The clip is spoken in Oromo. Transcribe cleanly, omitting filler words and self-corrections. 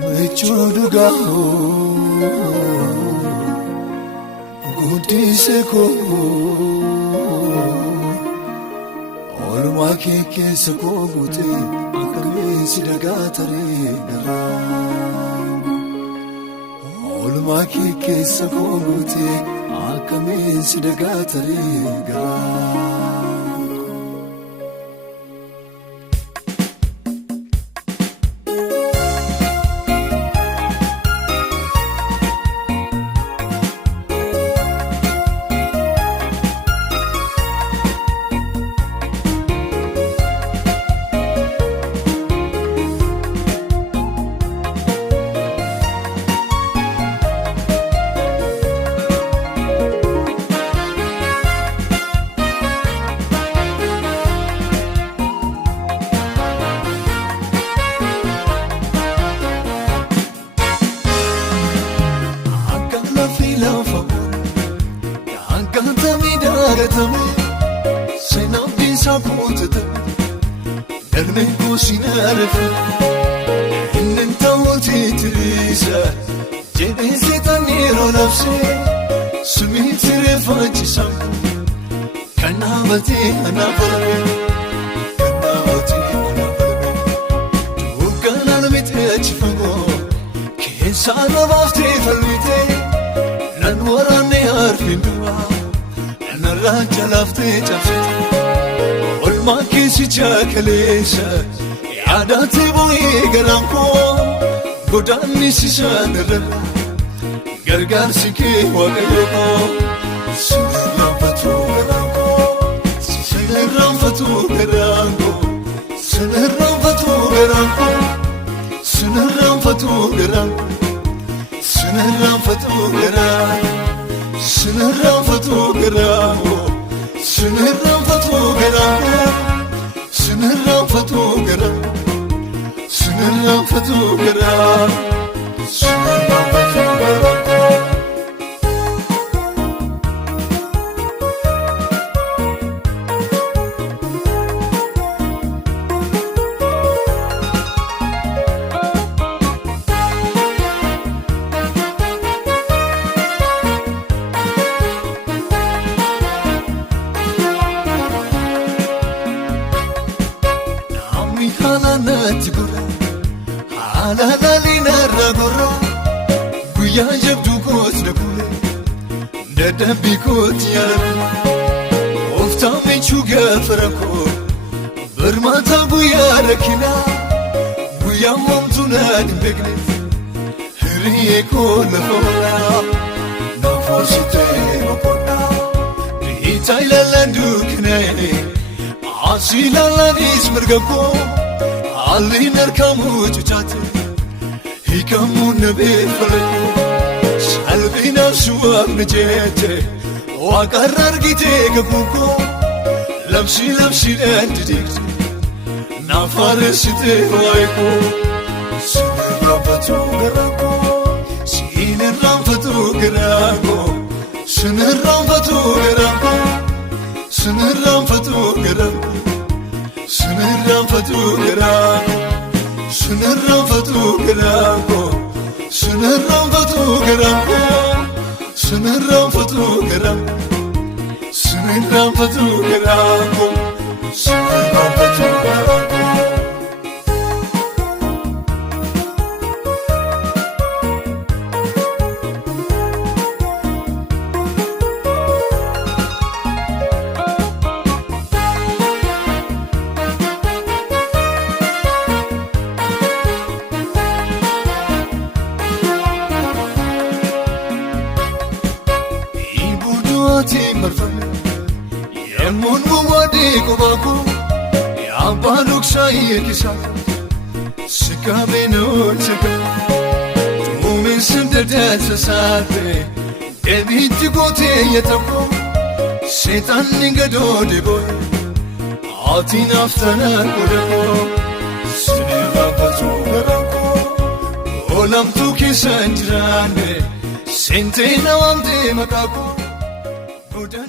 Mechuduga Gudiseko Olma keke seko gute akame sidagatare gara Olma keke seko gute akame sidagatare gara Senam bisa kutete Derme kusinaref İnnen tavulti trisa Cebe zetaniro nafse Sumi tirefacı sam Kanavati anafarbe Kanavati anafarbe Tukanan mite açfango Kesana vafte falmite Lan warane harfindua Narraja lafte chafte Olma kisi chakalesa Yaadate boye garamko Godani sisanara Gargar sike wakayoko Sinaramfatu garango Sinaramfatu garango Sinaramfatu garango Sinaramfatu garango Sinaramfatu garango Sinaramfatu garango Sinaramfatu garango Sinaramfatu garango Sinaramfatu garango Sinaramfatu garango Halalina ragora Guya jabdu kot nakule Dadabi kot yarabi Ofta mechuga farako Bermata guya rakina Guya mamtuna dimbegnet Hiriye ko nafora Nafosite makona Rita ilalandu kinayne Asila ladis mergako Ali narkamu chuchate Hikamu nabe falako Salvi nafsu abnijete Wakarar gite kabuko Lapsi landidikte Nafaresite waiko Sinaramfatu garango Sinaramfatu garango Sinaramfatu garango Sinaramfatu garango Sinaramfatu garango Sinaramfatu garango Sinaramfatu garango Sinaramfatu garango Sinaramfatu garango Sinaramfatu garango Yemun wadi kubaku Yabaluk sayekisa Sikabe no chaka Tumin simdedet sasate Ebiti gote yetako Setan ningado deboy Atin aftana kodako Sinaramfatu garango Olam tuki sanjrane Sente nawamde makako Buddha